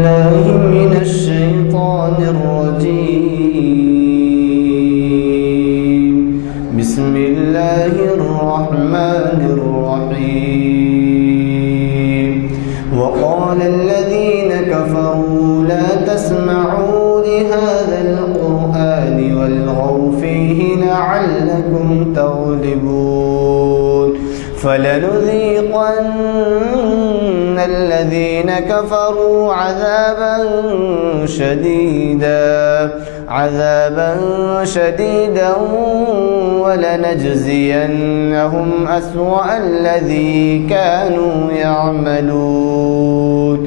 الله من الشيطان الرجيم. بسم الله الرحمن الرحيم. وقال الذين كفروا لا تسمعوا لهذا القرآن والغوا فيه لعلكم تغلبون. فلنذيقن الذين كفروا عذابا شديدا ولنجزينهم أسوأ الذي كانوا يعملون.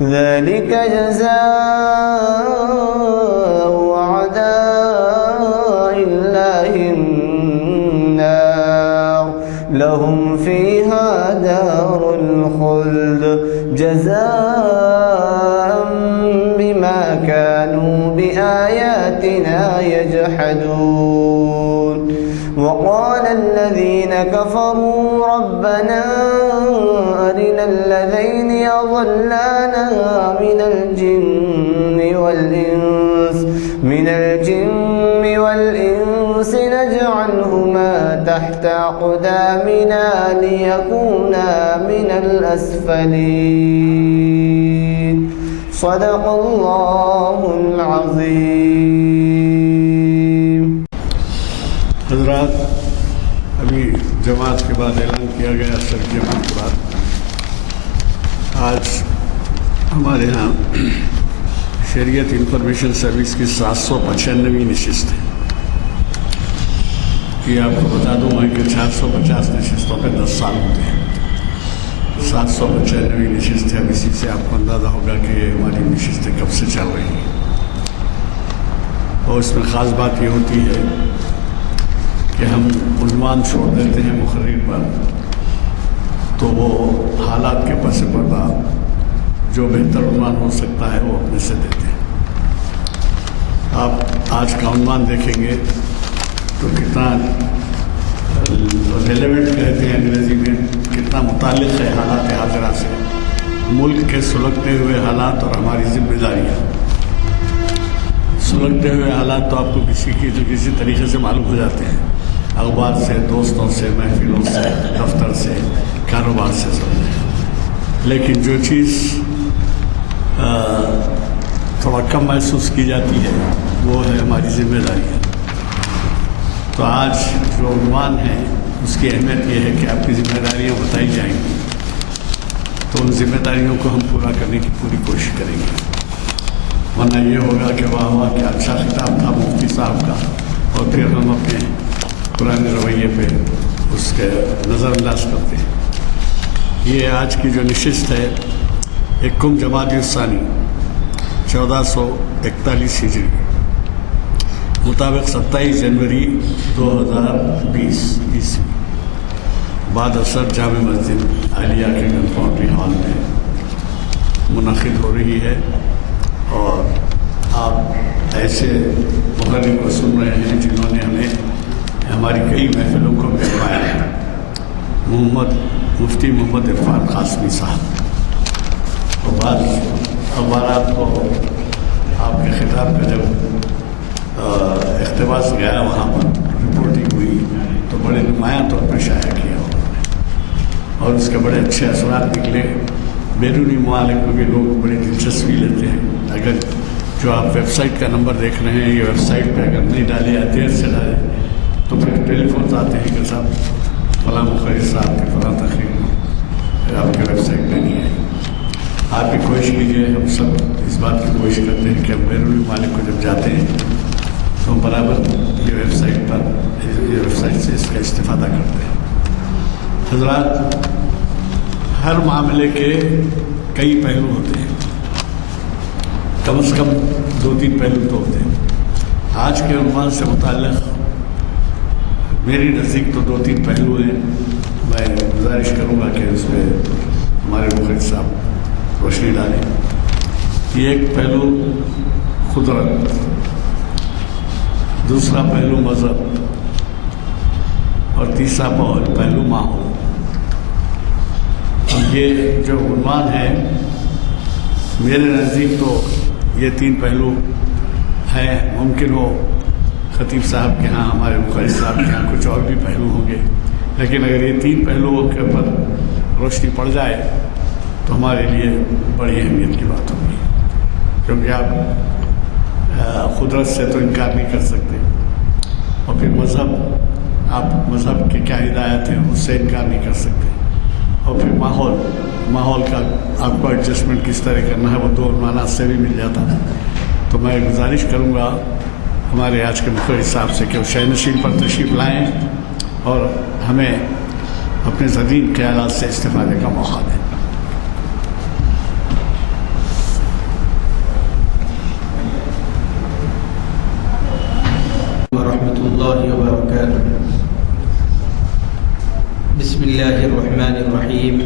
ذلك جزاء أعداء الله النار لهم فيها دار الخلد جزاء بما كانوا بآياتنا يجحدون. وقال الذين كفروا ربنا أرنا الذين أضلانا من الجن والإنس نجعلهما تحت أقدامنا ليكونا من الأسفلين. صدق الله العظيم. حضرات، ابھی جماعت کے بعد اعلان کیا گیا سر جماعت کے بعد آج ہمارے ہاں شریعت انفارمیشن سروس کی 795ویں نشست ہے. یہ آپ کو بتا دوں میں کہ 450 نشستوں پہ 10 سال ہوتے ہیں. 795ویں نشست ہے. اب اسی سے آپ کو اندازہ ہوگا کہ ہماری نشستیں کب سے چل رہی ہیں. اور اس میں خاص بات یہ ہوتی ہے کہ ہم عنوان چھوڑ دیتے ہیں مقرر پر، تو وہ حالات کے پس پردہ جو بہتر عنوان ہو سکتا ہے وہ اپنے سے دیتے ہیں. آپ آج کا عنوان دیکھیں گے تو کتنا ریلیونٹ کہتے ہیں انگریزی میں، کتنا متعلق ہے حالات حاضرہ سے، ملک کے سلگتے ہوئے حالات اور ہماری ذمہ داریاں. سلگتے ہوئے حالات تو آپ کو کسی طریقے سے معلوم ہو جاتے ہیں، اخبار سے، دوستوں سے، محفلوں سے، دفتر سے، کاروبار سے سب. لیکن جو چیز تھوڑا کم محسوس کی جاتی ہے وہ ہے ہماری ذمہ داریاں. تو آج جو عنوان ہے اس کی اہمیت یہ ہے کہ آپ کی ذمہ داریاں بتائی جائیں گی تو ان ذمہ داریوں کو ہم پورا کرنے کی پوری کوشش کریں گے. ورنہ یہ ہوگا کہ واہ واہ کیا اچھا خطاب تھا مفتی صاحب کا، اور پھر ہم اپنے پرانے رویے پہ اس کے نظر انداز کرتے ہیں. یہ آج کی جو نشست ہے 1 جمادی الثانی 1441 ہجری مطابق 27 جنوری 2020 عیسوی بعد اثر جامع مسجد عالیہ کے گن فاؤنڈری ہال میں منعقد ہو رہی ہے. اور آپ ایسے مقرر کو سن رہے ہیں جنہوں نے ہمیں ہماری کئی محفلوں کو بھجوایا ہے. مفتی محمد عرفان قاسمی صاحب. اور بعض اخبارات کو آپ کے خطاب کا جب اقتباس گیا وہاں پر رپورٹنگ ہوئی تو بڑے نمایاں طور پر شائع کیا اور اس کے بڑے اچھے اثرات نکلے. بیرونی ممالک میں بھی لوگ بڑی دلچسپی لیتے ہیں. اگر جو آپ ویب سائٹ کا نمبر دیکھ رہے ہیں یہ ویب سائٹ پہ اگر نہیں ڈالے یا دیر سے ڈالے تو پھر ٹیلی فونز آتے ہیں کہ صاحب فلاں مقرر صاحب کی فلاں تقریر آپ کی ویب سائٹ پہ نہیں آئی. آپ بھی کوشش کیجیے. ہم سب اس بات کی کوشش کرتے ہیں کہ ہم بیرونی ممالک کو جب جاتے ہیں تو ہم برابر یہ ویب سائٹ سے اس کا استفادہ کرتے ہیں. حضرات، ہر معاملے کے کئی پہلو ہوتے ہیں، کم از کم 2-3 پہلو تو ہوتے ہیں. آج کے عنوان سے متعلق میری نزدیک تو 2-3 پہلو ہیں. میں گزارش کروں گا کہ اس میں ہمارے مقرر صاحب روشنی ڈالیں. یہ ایک پہلو قدرت، دوسرا پہلو مذہب اور تیسرا پہلو ماحول. یہ جو عنوان ہے میرے نزدیک تو یہ 3 پہلو ہیں. ممکن ہو خطیب صاحب کے ہاں، ہمارے بخاری صاحب کے ہاں کچھ اور بھی پہلو ہوں گے، لیکن اگر یہ 3 پہلوؤں کے اوپر روشنی پڑ جائے تو ہمارے لیے بڑی اہمیت کی بات ہوگی. کیونکہ آپ قدرت سے تو انکار نہیں کر سکتے، اور پھر مذہب کی کیا ہدایت ہے اس سے انکار نہیں کر سکتے، اور پھر ماحول کا آپ کو ایڈجسٹمنٹ کس طرح کرنا ہے وہ 2 عنوانات سے بھی مل جاتا. تو میں گزارش کروں گا ہمارے آج کے مخرج صاحب سے کہ وہ شہ نشین پر تشریف لائیں اور ہمیں اپنے ذہین خیالات سے استفادے کا موقع دیں. ورحمۃ اللہ وبرکاتہ. بسم اللہ الرحمن الرحیم.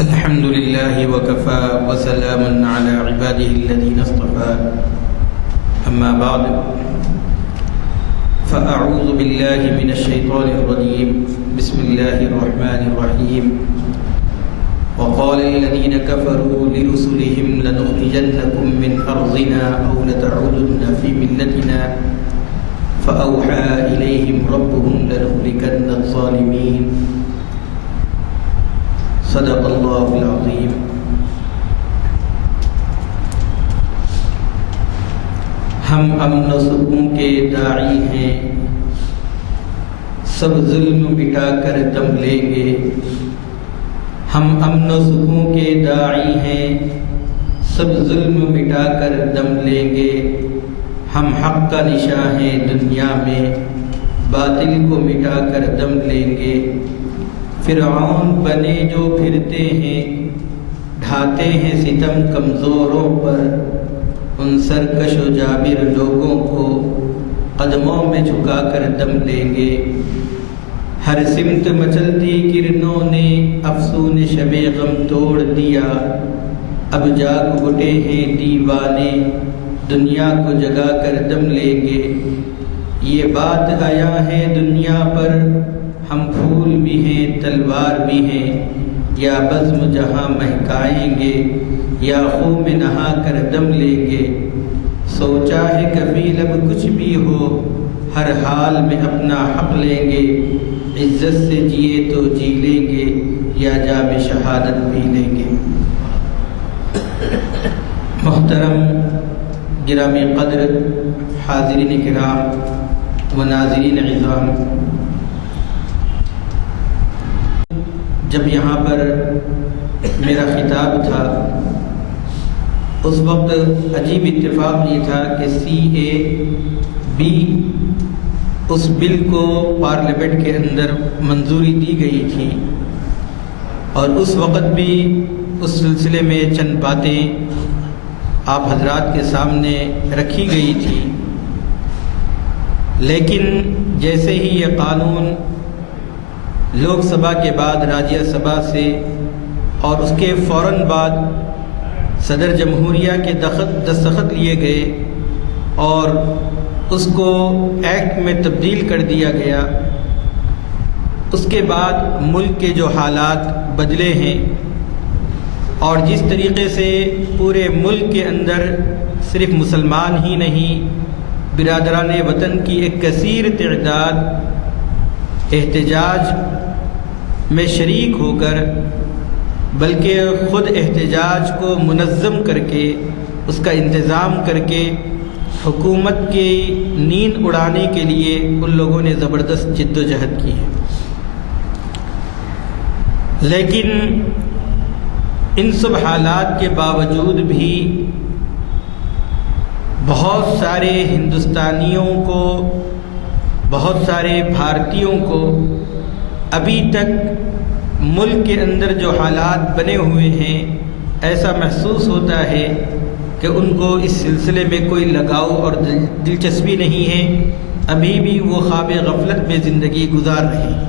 الحمد للہ وکفى وسلام علی عباده الذین اصطفى. اما بعد فاعوذ باللہ من الشیطان الرجیم. بسم اللہ الرحمن الرحیم. وقال الذين كفروا لرسلهم لنخرجنكم من أرضنا أو لتعودن في ملتنا فأوحى إليهم ربهم لنهلكن الظالمين. صدق الله العظيم. ہم امن و سکون کے داعی ہیں، سب ظلم مٹا کر دم لیں گے. ہم امن و سکون کے داعی ہیں، سب ظلم مٹا کر دم لیں گے. ہم حق کا نشاں ہیں دنیا میں، باطل کو مٹا کر دم لیں گے. فرعون بنے جو پھرتے ہیں، ڈھاتے ہیں ستم کمزوروں پر. ان سرکش و جابر لوگوں کو قدموں میں جھکا کر دم لیں گے. ہر سمت مچلتی کرنوں نے افسون شب غم توڑ دیا. اب جاگ اٹھے ہیں دیوانے، دنیا کو جگا کر دم لیں گے. یہ بات آیا ہے دنیا پر، ہم پھول بھی ہیں تلوار بھی ہیں. یا بزم جہاں مہکائیں گے، یا خوں میں نہا کر دم لیں گے. سوچا ہے کفیل اب کچھ بھی ہو، ہر حال میں اپنا حق لیں گے. عزت سے جیے تو جی لیں گے، یا جام شہادت بھی لیں گے. محترم گرامی قدر حاضرین کرام و ناظرین عظام، جب یہاں پر میرا خطاب تھا اس وقت عجیب اتفاق یہ تھا کہ CAB اس بل کو پارلیمنٹ کے اندر منظوری دی گئی تھی، اور اس وقت بھی اس سلسلے میں چند باتیں آپ حضرات کے سامنے رکھی گئی تھی. لیکن جیسے ہی یہ قانون لوک سبھا کے بعد راجیہ سبھا سے اور اس کے فوراً بعد صدر جمہوریہ کے دستخط لیے گئے اور اس کو ایکٹ میں تبدیل کر دیا گیا، اس کے بعد ملک کے جو حالات بدلے ہیں اور جس طریقے سے پورے ملک کے اندر صرف مسلمان ہی نہیں، برادران وطن کی ایک کثیر تعداد احتجاج میں شریک ہو کر، بلکہ خود احتجاج کو منظم کر کے اس کا انتظام کر کے حکومت کی نیند اڑانے کے لیے ان لوگوں نے زبردست جد و جہد کی ہے. لیکن ان سب حالات کے باوجود بھی بہت سارے ہندوستانیوں کو، بہت سارے بھارتیوں کو ابھی تک ملک کے اندر جو حالات بنے ہوئے ہیں ایسا محسوس ہوتا ہے کہ ان کو اس سلسلے میں کوئی لگاؤ اور دلچسپی نہیں ہے. ابھی بھی وہ خواب غفلت میں زندگی گزار رہے ہیں.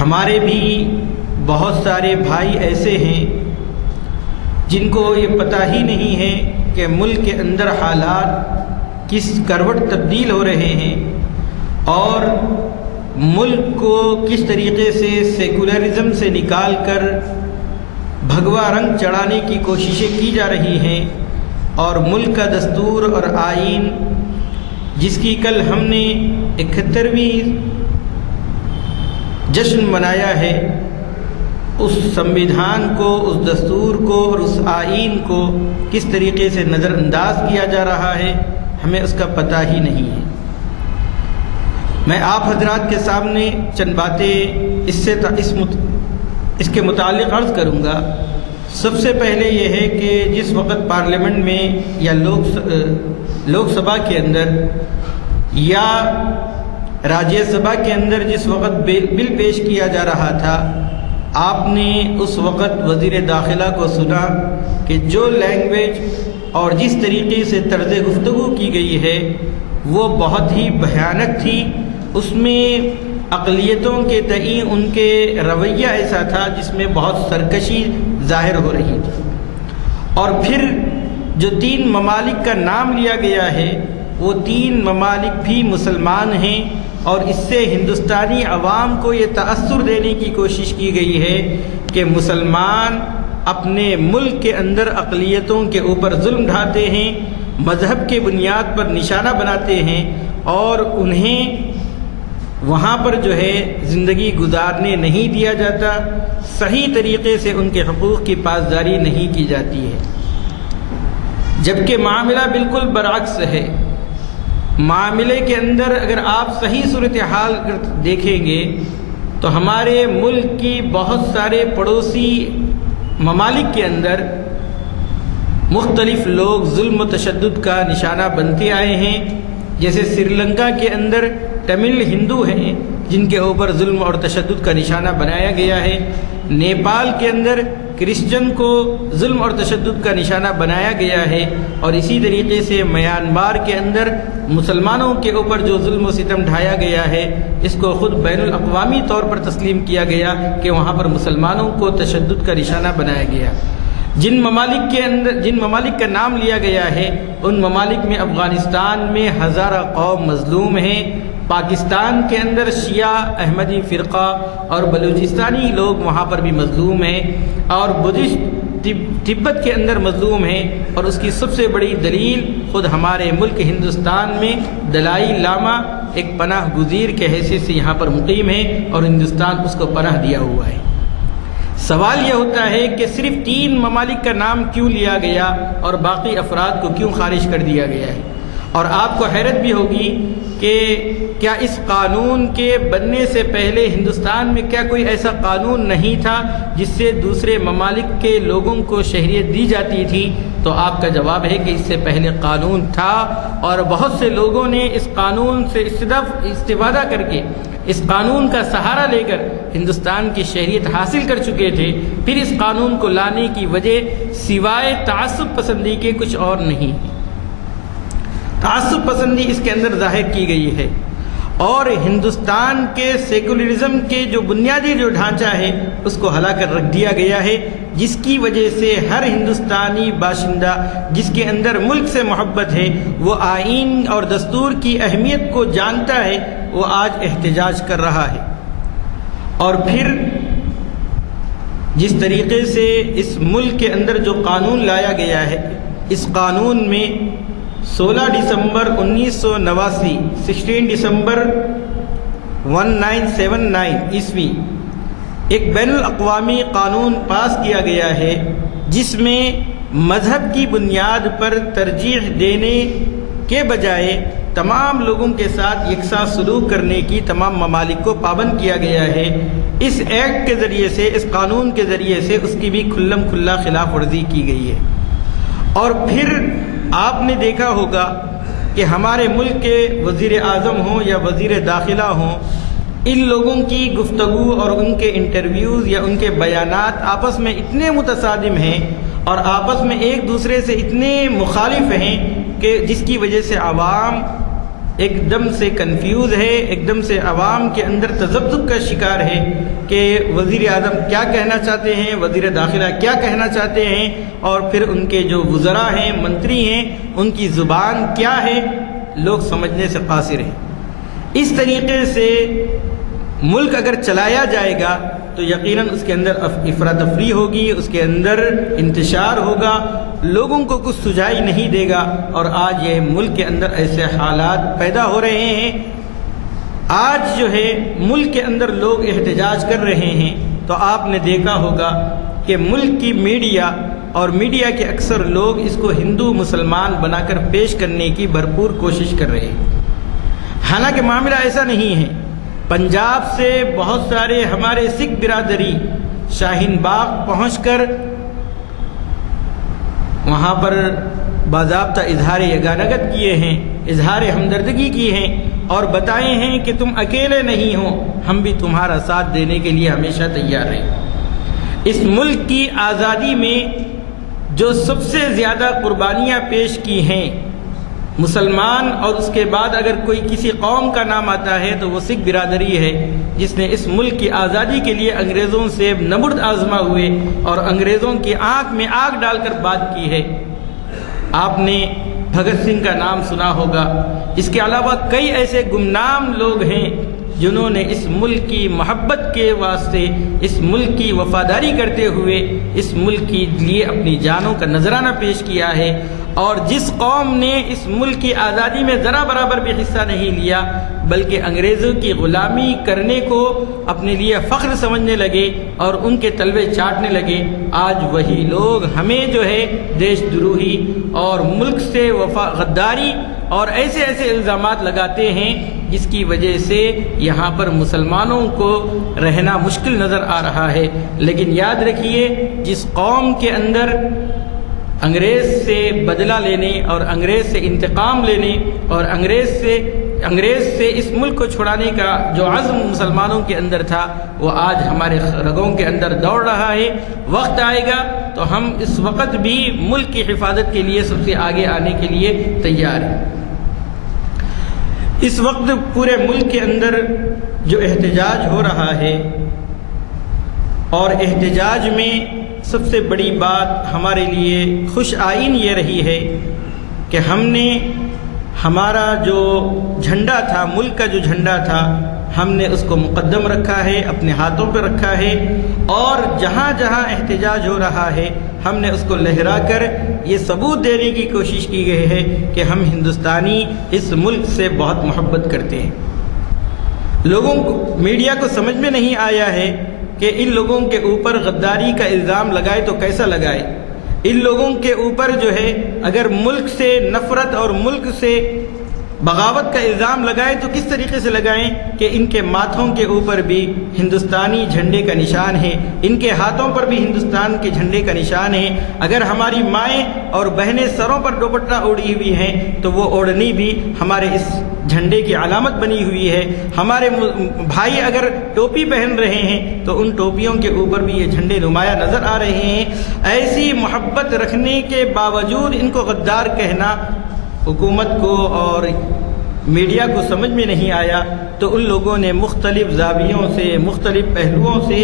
ہمارے بھی بہت سارے بھائی ایسے ہیں جن کو یہ پتہ ہی نہیں ہے کہ ملک کے اندر حالات کس کروٹ تبدیل ہو رہے ہیں، اور ملک کو کس طریقے سے سیکولرزم سے نکال کر بھگوا رنگ چڑھانے کی کوششیں کی جا رہی ہیں، اور ملک کا دستور اور آئین جس کی کل ہم نے 71ویں جشن منایا ہے، اس سمویدھان کو، اس دستور کو اور اس آئین کو کس طریقے سے نظر انداز کیا جا رہا ہے، ہمیں اس کا پتہ ہی نہیں ہے۔ میں آپ حضرات کے سامنے چند باتیں اس کے متعلق عرض کروں گا۔ سب سے پہلے یہ ہے کہ جس وقت پارلیمنٹ میں یا لوک سبھا کے اندر یا راجیہ سبھا کے اندر جس وقت بل پیش کیا جا رہا تھا، آپ نے اس وقت وزیر داخلہ کو سنا کہ جو لینگویج اور جس طریقے سے طرز گفتگو کی گئی ہے وہ بہت ہی بھیانک تھی۔ اس میں اقلیتوں کے تئیں ان کے رویہ ایسا تھا جس میں بہت سرکشی ظاہر ہو رہی تھی، اور پھر جو 3 ممالک کا نام لیا گیا ہے وہ 3 ممالک بھی مسلمان ہیں، اور اس سے ہندوستانی عوام کو یہ تأثر دینے کی کوشش کی گئی ہے کہ مسلمان اپنے ملک کے اندر اقلیتوں کے اوپر ظلم ڈھاتے ہیں، مذہب کے بنیاد پر نشانہ بناتے ہیں، اور انہیں وہاں پر جو ہے زندگی گزارنے نہیں دیا جاتا، صحیح طریقے سے ان کے حقوق کی پاسداری نہیں کی جاتی ہے۔ جبکہ معاملہ بالکل برعکس ہے۔ معاملے کے اندر اگر آپ صحیح صورتحال دیکھیں گے تو ہمارے ملک کی بہت سارے پڑوسی ممالک کے اندر مختلف لوگ ظلم و تشدد کا نشانہ بنتے آئے ہیں۔ جیسے سری لنکا کے اندر تمل ہندو ہیں جن کے اوپر ظلم اور تشدد کا نشانہ بنایا گیا ہے۔ نیپال کے اندر کرسچن کو ظلم اور تشدد کا نشانہ بنایا گیا ہے، اور اسی طریقے سے میانمار کے اندر مسلمانوں کے اوپر جو ظلم و ستم ڈھایا گیا ہے اس کو خود بین الاقوامی طور پر تسلیم کیا گیا کہ وہاں پر مسلمانوں کو تشدد کا نشانہ بنایا گیا۔ جن ممالک کا نام لیا گیا ہے ان ممالک میں افغانستان میں ہزارہ قوم مظلوم ہیں، پاکستان کے اندر شیعہ احمدی فرقہ اور بلوچستانی لوگ وہاں پر بھی مظلوم ہیں، اور بدھسٹ تبت کے اندر مظلوم ہیں، اور اس کی سب سے بڑی دلیل خود ہمارے ملک ہندوستان میں دلائی لاما ایک پناہ گزیر کے حیثیت سے یہاں پر مقیم ہے، اور ہندوستان اس کو پناہ دیا ہوا ہے۔ سوال یہ ہوتا ہے کہ صرف 3 ممالک کا نام کیوں لیا گیا اور باقی افراد کو کیوں خارج کر دیا گیا ہے؟ اور آپ کو حیرت بھی ہوگی کہ کیا اس قانون کے بننے سے پہلے ہندوستان میں کیا کوئی ایسا قانون نہیں تھا جس سے دوسرے ممالک کے لوگوں کو شہریت دی جاتی تھی؟ تو آپ کا جواب ہے کہ اس سے پہلے قانون تھا، اور بہت سے لوگوں نے اس قانون سے استفادہ کر کے، اس قانون کا سہارا لے کر ہندوستان کی شہریت حاصل کر چکے تھے۔ پھر اس قانون کو لانے کی وجہ سوائے تعصب پسندی کے کچھ اور نہیں ہے۔ تعصب پسندی اس کے اندر ظاہر کی گئی ہے، اور ہندوستان کے سیکولرزم کے جو بنیادی جو ڈھانچہ ہے اس کو ہلا کر رکھ دیا گیا ہے، جس کی وجہ سے ہر ہندوستانی باشندہ جس کے اندر ملک سے محبت ہے، وہ آئین اور دستور کی اہمیت کو جانتا ہے، وہ آج احتجاج کر رہا ہے۔ اور پھر جس طریقے سے اس ملک کے اندر جو قانون لایا گیا ہے، اس قانون میں 16 دسمبر 1989 16 دسمبر 1979 عیسوی ایک بین الاقوامی قانون پاس کیا گیا ہے جس میں مذہب کی بنیاد پر ترجیح دینے کے بجائے تمام لوگوں کے ساتھ یکساں سلوک کرنے کی تمام ممالک کو پابند کیا گیا ہے۔ اس ایکٹ کے ذریعے سے، اس قانون کے ذریعے سے اس کی بھی کھلم کھلا خلاف ورزی کی گئی ہے۔ اور پھر آپ نے دیکھا ہوگا کہ ہمارے ملک کے وزیر اعظم ہوں یا وزیر داخلہ ہوں، ان لوگوں کی گفتگو اور ان کے انٹرویوز یا ان کے بیانات آپس میں اتنے متصادم ہیں اور آپس میں ایک دوسرے سے اتنے مخالف ہیں کہ جس کی وجہ سے عوام ایک دم سے کنفیوز ہے، ایک دم سے عوام کے اندر تذبذب کا شکار ہے کہ وزیر اعظم کیا کہنا چاہتے ہیں، وزیر داخلہ کیا کہنا چاہتے ہیں، اور پھر ان کے جو وزراء ہیں، منتری ہیں، ان کی زبان کیا ہے، لوگ سمجھنے سے قاصر ہیں۔ اس طریقے سے ملک اگر چلایا جائے گا تو یقیناً اس کے اندر افراتفری ہوگی، اس کے اندر انتشار ہوگا، لوگوں کو کچھ سجائی نہیں دے گا، اور آج یہ ملک کے اندر ایسے حالات پیدا ہو رہے ہیں۔ آج جو ہے ملک کے اندر لوگ احتجاج کر رہے ہیں تو آپ نے دیکھا ہوگا کہ ملک کی میڈیا اور میڈیا کے اکثر لوگ اس کو ہندو مسلمان بنا کر پیش کرنے کی بھرپور کوشش کر رہے ہیں، حالانکہ معاملہ ایسا نہیں ہے۔ پنجاب سے بہت سارے ہمارے سکھ برادری شاہین باغ پہنچ کر وہاں پر باضابطہ اظہار یگانگت کیے ہیں، اظہار ہمدردگی کی ہیں، اور بتائے ہیں کہ تم اکیلے نہیں ہو، ہم بھی تمہارا ساتھ دینے کے لیے ہمیشہ تیار ہیں۔ اس ملک کی آزادی میں جو سب سے زیادہ قربانیاں پیش کی ہیں مسلمان، اور اس کے بعد اگر کوئی کسی قوم کا نام آتا ہے تو وہ سکھ برادری ہے، جس نے اس ملک کی آزادی کے لیے انگریزوں سے نبرد آزما ہوئے اور انگریزوں کی آنکھ میں آگ ڈال کر بات کی ہے۔ آپ نے بھگت سنگھ کا نام سنا ہوگا، اس کے علاوہ کئی ایسے گمنام لوگ ہیں جنہوں نے اس ملک کی محبت کے واسطے، اس ملک کی وفاداری کرتے ہوئے اس ملک کے لیے اپنی جانوں کا نذرانہ پیش کیا ہے۔ اور جس قوم نے اس ملک کی آزادی میں ذرا برابر بھی حصہ نہیں لیا، بلکہ انگریزوں کی غلامی کرنے کو اپنے لیے فخر سمجھنے لگے اور ان کے تلوے چاٹنے لگے، آج وہی لوگ ہمیں جو ہے دیش دروہی اور ملک سے غداری اور ایسے ایسے الزامات لگاتے ہیں جس کی وجہ سے یہاں پر مسلمانوں کو رہنا مشکل نظر آ رہا ہے۔ لیکن یاد رکھیے، جس قوم کے اندر انگریز سے بدلہ لینے اور انگریز سے انتقام لینے اور انگریز سے اس ملک کو چھڑانے کا جو عزم مسلمانوں کے اندر تھا، وہ آج ہمارے رگوں کے اندر دوڑ رہا ہے۔ وقت آئے گا تو ہم اس وقت بھی ملک کی حفاظت کے لیے سب سے آگے آنے کے لیے تیار ہیں۔ اس وقت پورے ملک کے اندر جو احتجاج ہو رہا ہے، اور احتجاج میں سب سے بڑی بات ہمارے لیے خوش آئین یہ رہی ہے کہ ہم نے ہمارا جو جھنڈا تھا، ملک کا جو جھنڈا تھا، ہم نے اس کو مقدم رکھا ہے، اپنے ہاتھوں پہ رکھا ہے، اور جہاں جہاں احتجاج ہو رہا ہے ہم نے اس کو لہرا کر یہ ثبوت دینے کی کوشش کی گئی ہے کہ ہم ہندوستانی اس ملک سے بہت محبت کرتے ہیں۔ لوگوں کو، میڈیا کو سمجھ میں نہیں آیا ہے کہ ان لوگوں کے اوپر غداری کا الزام لگائے تو کیسا لگائے۔ ان لوگوں کے اوپر جو ہے اگر ملک سے نفرت اور ملک سے بغاوت کا الزام لگائیں تو کس طریقے سے لگائیں کہ ان کے ماتھوں کے اوپر بھی ہندوستانی جھنڈے کا نشان ہے، ان کے ہاتھوں پر بھی ہندوستان کے جھنڈے کا نشان ہے۔ اگر ہماری مائیں اور بہنیں سروں پر دوپٹہ اوڑھی ہوئی ہیں تو وہ اوڑھنی بھی ہمارے اس جھنڈے کی علامت بنی ہوئی ہے۔ ہمارے بھائی اگر ٹوپی پہن رہے ہیں تو ان ٹوپیوں کے اوپر بھی یہ جھنڈے نمایاں نظر آ رہے ہیں۔ ایسی محبت رکھنے کے باوجود ان کو غدار کہنا حکومت کو اور میڈیا کو سمجھ میں نہیں آیا، تو ان لوگوں نے مختلف زاویوں سے، مختلف پہلوؤں سے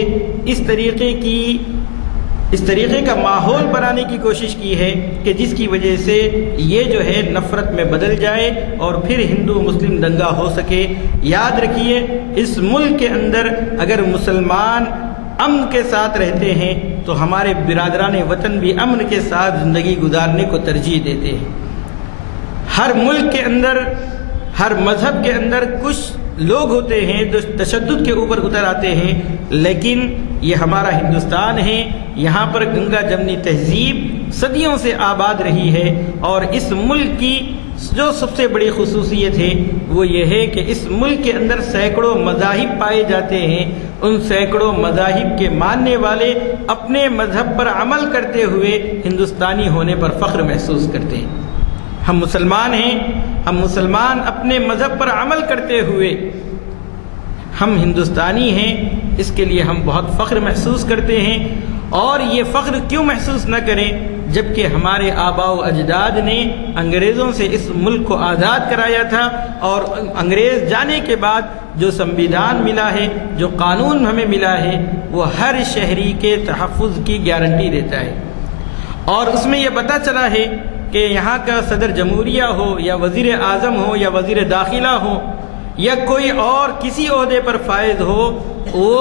اس طریقے کا ماحول بنانے کی کوشش کی ہے کہ جس کی وجہ سے یہ جو ہے نفرت میں بدل جائے اور پھر ہندو مسلم دنگا ہو سکے۔ یاد رکھیے، اس ملک کے اندر اگر مسلمان امن کے ساتھ رہتے ہیں تو ہمارے برادران وطن بھی امن کے ساتھ زندگی گزارنے کو ترجیح دیتے ہیں۔ ہر ملک کے اندر، ہر مذہب کے اندر کچھ لوگ ہوتے ہیں جو تشدد کے اوپر اتر آتے ہیں، لیکن یہ ہمارا ہندوستان ہے، یہاں پر گنگا جمنی تہذیب صدیوں سے آباد رہی ہے، اور اس ملک کی جو سب سے بڑی خصوصیت ہے وہ یہ ہے کہ اس ملک کے اندر سینکڑوں مذاہب پائے جاتے ہیں۔ ان سینکڑوں مذاہب کے ماننے والے اپنے مذہب پر عمل کرتے ہوئے ہندوستانی ہونے پر فخر محسوس کرتے ہیں۔ ہم مسلمان ہیں، ہم مسلمان اپنے مذہب پر عمل کرتے ہوئے ہم ہندوستانی ہیں، اس کے لیے ہم بہت فخر محسوس کرتے ہیں۔ اور یہ فخر کیوں محسوس نہ کریں جبکہ ہمارے آباء و اجداد نے انگریزوں سے اس ملک کو آزاد کرایا تھا، اور انگریز جانے کے بعد جو سمویدھان ملا ہے، جو قانون ہمیں ملا ہے، وہ ہر شہری کے تحفظ کی گارنٹی دیتا ہے، اور اس میں یہ پتہ چلا ہے کہ یہاں کا صدر جمہوریہ ہو یا وزیر اعظم ہو یا وزیر داخلہ ہو یا کوئی اور کسی عہدے پر فائز ہو، وہ